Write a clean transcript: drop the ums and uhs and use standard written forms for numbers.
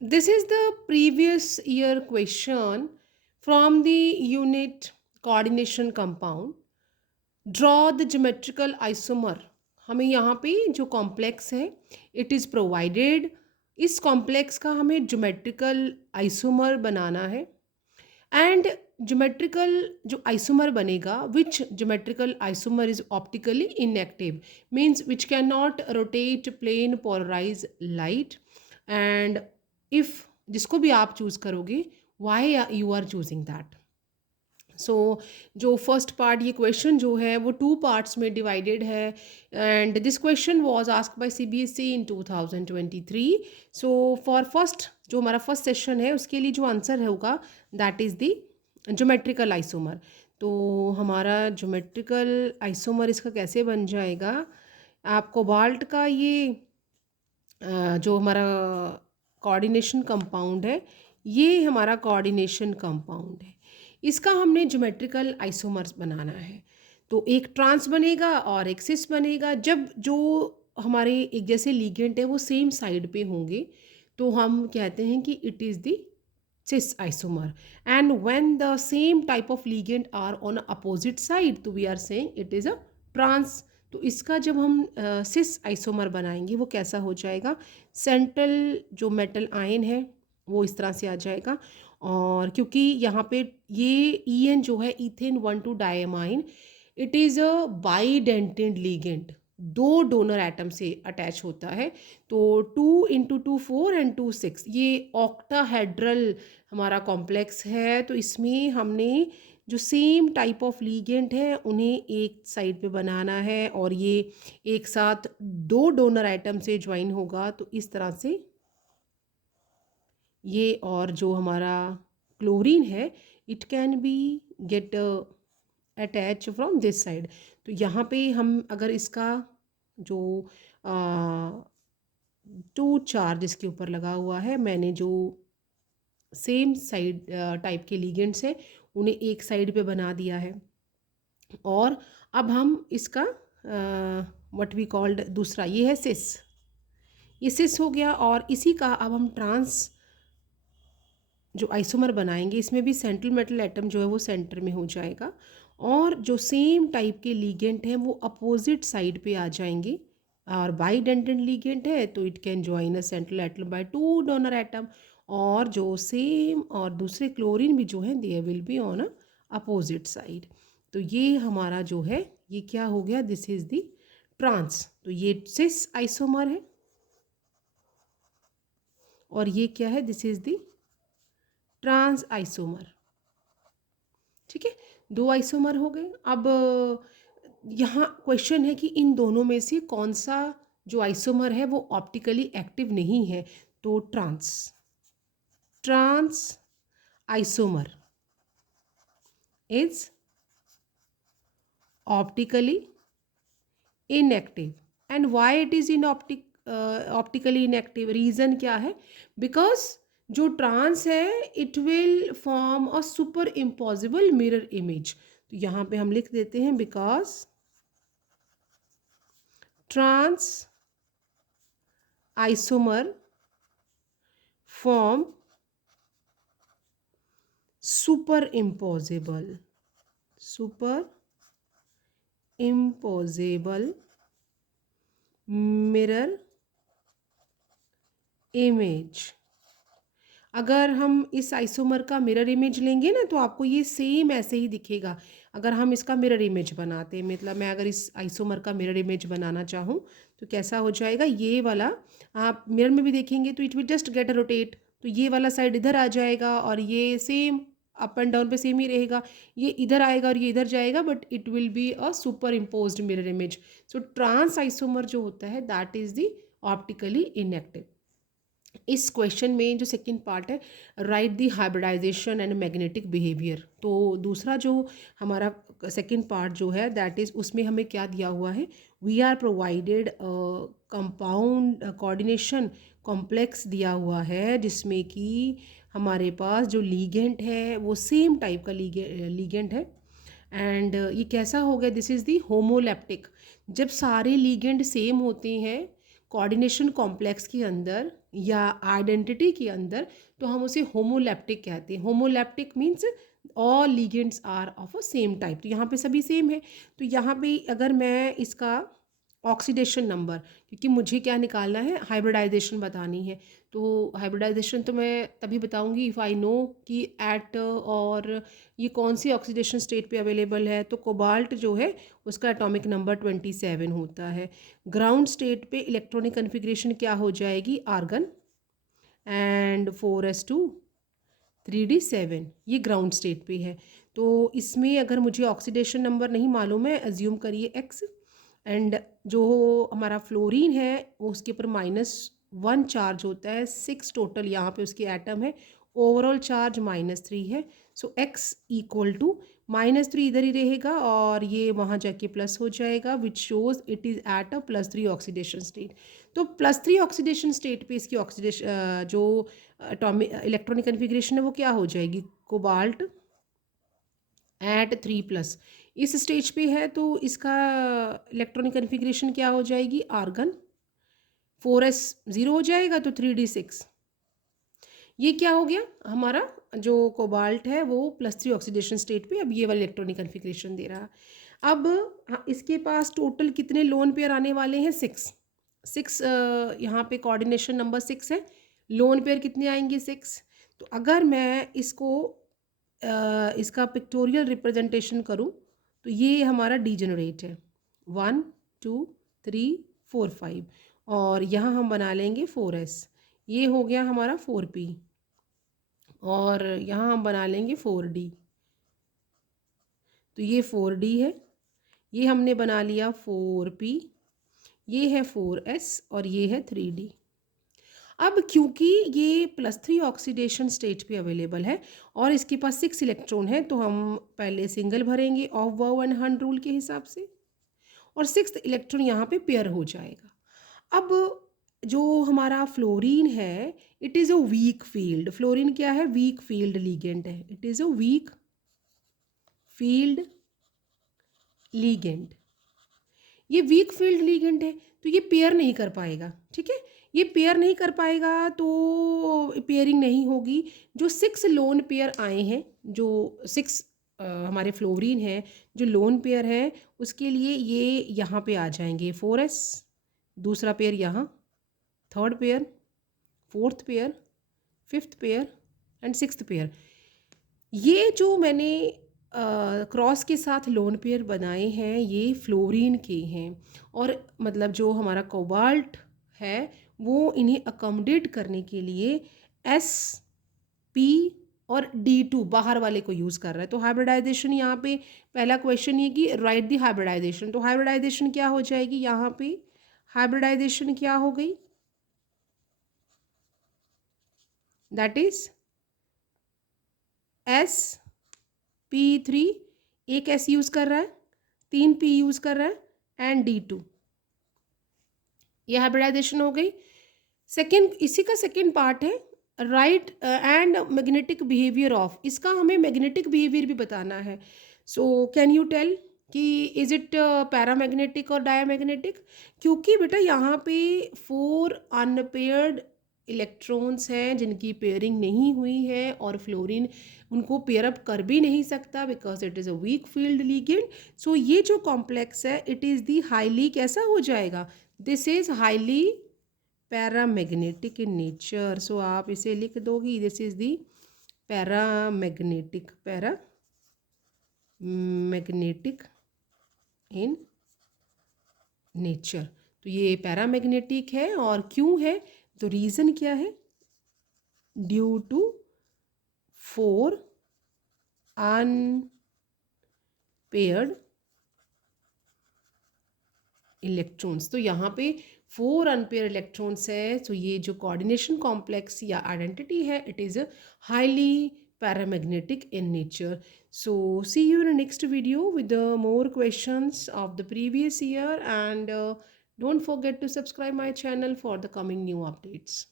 This is the previous year question from the unit coordination compound. Draw the geometrical isomer. हमें यहाँ पे जो complex है it is provided, इस complex का हमें ज्योमेट्रिकल आइसोमर बनाना है एंड ज्योमेट्रिकल जो आइसोमर बनेगा which geometrical isomer is optically inactive means which can not rotate plane polarise light and if जिसको भी आप चूज करोगे why you are choosing that. So जो फर्स्ट पार्ट ये क्वेश्चन जो है वो टू पार्ट्स में डिवाइडेड है and this question was asked by CBSE in 2023। So for first जो हमारा फर्स्ट सेशन है उसके लिए जो आंसर होगा that is the geometrical isomer. तो हमारा ज्योमेट्रिकल आइसोमर इसका कैसे बन जाएगा, आप कोबाल्ट का ये जो हमारा कोऑर्डिनेशन कंपाउंड है ये हमारा कोऑर्डिनेशन कंपाउंड है, इसका हमने ज्योमेट्रिकल आइसोमर्स बनाना है। तो एक ट्रांस बनेगा और एक सिस बनेगा। जब जो हमारे एक जैसे लीगेंट है वो सेम साइड पे होंगे तो हम कहते हैं कि it is the cis isomer, and when the same type of ligand are on opposite side तो we are saying it is a trans। तो इसका जब हम सिस आइसोमर बनाएंगे वो कैसा हो जाएगा, सेंट्रल जो मेटल आयन है वो इस तरह से आ जाएगा। और क्योंकि यहाँ पे ये EN जो है ethane 1,2 diamine, it is a bidentate ligand, दो डोनर एटम से अटैच होता है। तो 2 × 2 4 एंड 2 6 ये ऑक्टाहेड्रल हमारा कॉम्प्लेक्स है। तो इसमें हमने जो सेम टाइप ऑफ लीगेंट है उन्हें एक साइड पे बनाना है और ये एक साथ दो डोनर आइटम से ज्वाइन होगा। तो इस तरह से ये और जो हमारा क्लोरीन है it can be get attach from this side. तो यहाँ पे हम अगर इसका जो टू चार्ज इसके ऊपर लगा हुआ है, मैंने जो सेम साइड टाइप के लीगेंड्स हैं उन्हें एक साइड पे बना दिया है। और अब हम इसका व्हाट वी कॉल्ड दूसरा ये है सिस, ये सिस हो गया। और इसी का अब हम ट्रांस जो आइसोमर बनाएंगे इसमें भी सेंट्रल मेटल एटम जो है वो सेंटर में हो जाएगा और जो सेम टाइप के लीगेंट हैं वो अपोजिट साइड पे आ जाएंगे। और बाईडेंटेड लीगेंट है तो it can join a central atom by two donor atom, और जो सेम और दूसरे क्लोरीन भी जो है they will be on a opposite side. तो ये हमारा जो है ये क्या हो गया, दिस इज द ट्रांस। तो ये सिस आइसोमर है और ये क्या है, this is the trans isomer. ठीक है, दो आइसोमर हो गए। अब यहाँ क्वेश्चन है कि इन दोनों में से कौन सा जो आइसोमर है वो ऑप्टिकली एक्टिव नहीं है। तो trans trans isomer is optically inactive. And why it is in optically inactive, reason क्या है, बिकॉज जो ट्रांस है it will form a super impossible mirror image. तो यहाँ पे हम लिख देते हैं because trans isomer form super impossible mirror image. अगर हम इस आइसोमर का मिरर इमेज लेंगे ना तो आपको ये सेम ऐसे ही दिखेगा। अगर हम इसका मिरर इमेज बनाते हैं, मतलब मैं अगर इस आइसोमर का मिरर इमेज बनाना चाहूँ तो कैसा हो जाएगा, ये वाला आप मिरर में भी देखेंगे तो it will just get a rotate. तो ये वाला साइड इधर आ जाएगा और ये सेम अप एंड डाउन पे सेम ही रहेगा, ये इधर आएगा और ये इधर जाएगा, but it will be a super imposed mirror image. So trans isomer जो होता है that is the optically inactive. इस क्वेश्चन में जो सेकंड पार्ट है, right the hybridization and magnetic behaviour. तो दूसरा जो हमारा सेकंड पार्ट जो है दैट इज़ उसमें हमें क्या दिया हुआ है, we are provided compound coordination complex दिया हुआ है जिसमें कि हमारे पास जो लीगेंट है वो सेम टाइप का लीगेंट है। एंड ये कैसा हो गया, दिस इज़ दी होमोलैप्टिक। जब सारे लीगेंड सेम होते हैं कोऑर्डिनेशन कॉम्प्लेक्स के अंदर या आइडेंटिटी के अंदर, तो हम उसे होमोलैप्टिक कहते हैं। Homoleptic means all ligands are of a same type, तो यहाँ पे सभी सेम है। तो यहाँ पे अगर मैं इसका ऑक्सीडेशन नंबर, क्योंकि मुझे क्या निकालना है, हाइब्रिडाइजेशन बतानी है, तो हाइब्रिडाइजेशन तो मैं तभी बताऊंगी इफ़ आई नो कि एट और ये कौन सी ऑक्सीडेशन स्टेट पे अवेलेबल है। तो कोबाल्ट जो है उसका एटॉमिक नंबर 27 होता है। ग्राउंड स्टेट पे इलेक्ट्रॉनिक कन्फिग्रेशन क्या हो जाएगी, आर्गन एंड 4s2 3d7, ये ग्राउंड स्टेट पे है। तो इसमें अगर मुझे ऑक्सीडेशन नंबर नहीं मालूम है, अज्यूम करिए x, एंड जो हमारा फ्लोरीन है वो उसके ऊपर -1 चार्ज होता है, 6 टोटल यहाँ पे उसके एटम है, ओवरऑल चार्ज -3 है। सो x इक्वल टू -3 इधर ही रहेगा और ये वहाँ जाके प्लस हो जाएगा, which shows it is at a +3 oxidation state. तो +3 ऑक्सीडेशन स्टेट पे इसकी ऑक्सीडेशन जो एटॉमिक इलेक्ट्रॉनिक कन्फिग्रेशन है वो क्या हो जाएगी, कोबाल्ट एट 3+। इस स्टेज पे है तो इसका इलेक्ट्रॉनिक कन्फिग्रेशन क्या हो जाएगी, आर्गन 4s 0 हो जाएगा, तो 3d6। ये क्या हो गया हमारा, जो कोबाल्ट है वो +3 ऑक्सीडेशन स्टेट पे अब ये वाला इलेक्ट्रॉनिक कन्फिग्रेशन दे रहा। अब इसके पास टोटल कितने लोन पेयर आने वाले हैं, 6 यहाँ पे कोऑर्डिनेशन नंबर 6 है, लोन पेयर कितने आएंगे, 6। तो अगर मैं इसको इसका पिक्टोरियल रिप्रेजेंटेशन करूँ तो ये हमारा डीजेनरेट है, 1 2 3 4 5, और यहाँ हम बना लेंगे 4s, ये हो गया हमारा 4p, और यहाँ हम बना लेंगे 4d, तो ये 4d है, ये हमने बना लिया 4p, ये है 4s और ये है 3d। अब क्योंकि ये +3 ऑक्सीडेशन स्टेट पे अवेलेबल है और इसके पास 6 इलेक्ट्रॉन है, तो हम पहले सिंगल भरेंगे ऑफ बर्व एंड हंट रूल के हिसाब से, और 6th इलेक्ट्रॉन यहाँ पे पेयर हो जाएगा। अब जो हमारा फ्लोरीन है, it is a weak field, fluorine क्या है, वीक फील्ड लीगेंड है, it is a weak field ligand. ये वीक फील्ड लीगेंड है तो ये पेयर नहीं कर पाएगा, ठीक है, ये पेयर नहीं कर पाएगा तो पेयरिंग नहीं होगी। जो 6 लोन पेयर आए हैं, जो 6 हमारे फ्लोरीन है जो लोन पेयर है, उसके लिए ये यहाँ पे आ जाएंगे, 4s, दूसरा पेयर यहाँ, third pair, fourth pair, fifth pair and 6th pair. ये जो मैंने क्रॉस के साथ लोन पेयर बनाए हैं ये फ्लोरीन के हैं, और मतलब जो हमारा कोबाल्ट है वो इन्हें अकोमोडेट करने के लिए S P और D2 बाहर वाले को यूज़ कर रहा है। तो हाइब्रिडाइजेशन यहाँ पे पहला क्वेश्चन ये कि राइट दी हाइब्रिडाइजेशन, तो हाइब्रिडाइजेशन क्या हो जाएगी, यहाँ पे हाइब्रिडाइजेशन क्या हो गई, दैट इज SP3, एक S यूज़ कर रहा है, 3 P यूज़ कर रहा है एंड D2, ये हाइब्रिडाइजेशन हो गई। सेकेंड, इसी का सेकेंड पार्ट है right and magnetic behaviour of, इसका हमें मैग्नेटिक बिहेवियर भी बताना है। सो कैन यू टेल कि इज़ इट पैरामैग्नेटिक और डायामैग्नेटिक, क्योंकि बेटा यहाँ पे 4 अनपेयर्ड इलेक्ट्रॉन्स हैं जिनकी पेयरिंग नहीं हुई है, और फ्लोरीन उनको पेयर अप कर भी नहीं सकता because it is a weak field ligand. So ये जो कॉम्प्लेक्स है इट इज़ दी हाईली, कैसा हो जाएगा, this is highly paramagnetic in nature. So आप इसे लिख दोगी, this is the paramagnetic, paramagnetic in nature. तो ये पैरामैग्नेटिक है, और क्यों है, तो रीज़न क्या है, ड्यू टू 4 अनपेयर्ड इलेक्ट्रॉन्स। तो यहाँ पे 4 अनपेयर इलेक्ट्रॉन्स है, तो ये जो कोऑर्डिनेशन कॉम्प्लेक्स या आइडेंटिटी है it is highly paramagnetic in nature. So see you in the next video with the more questions of the previous year, and don't forget to subscribe my channel for the coming new updates.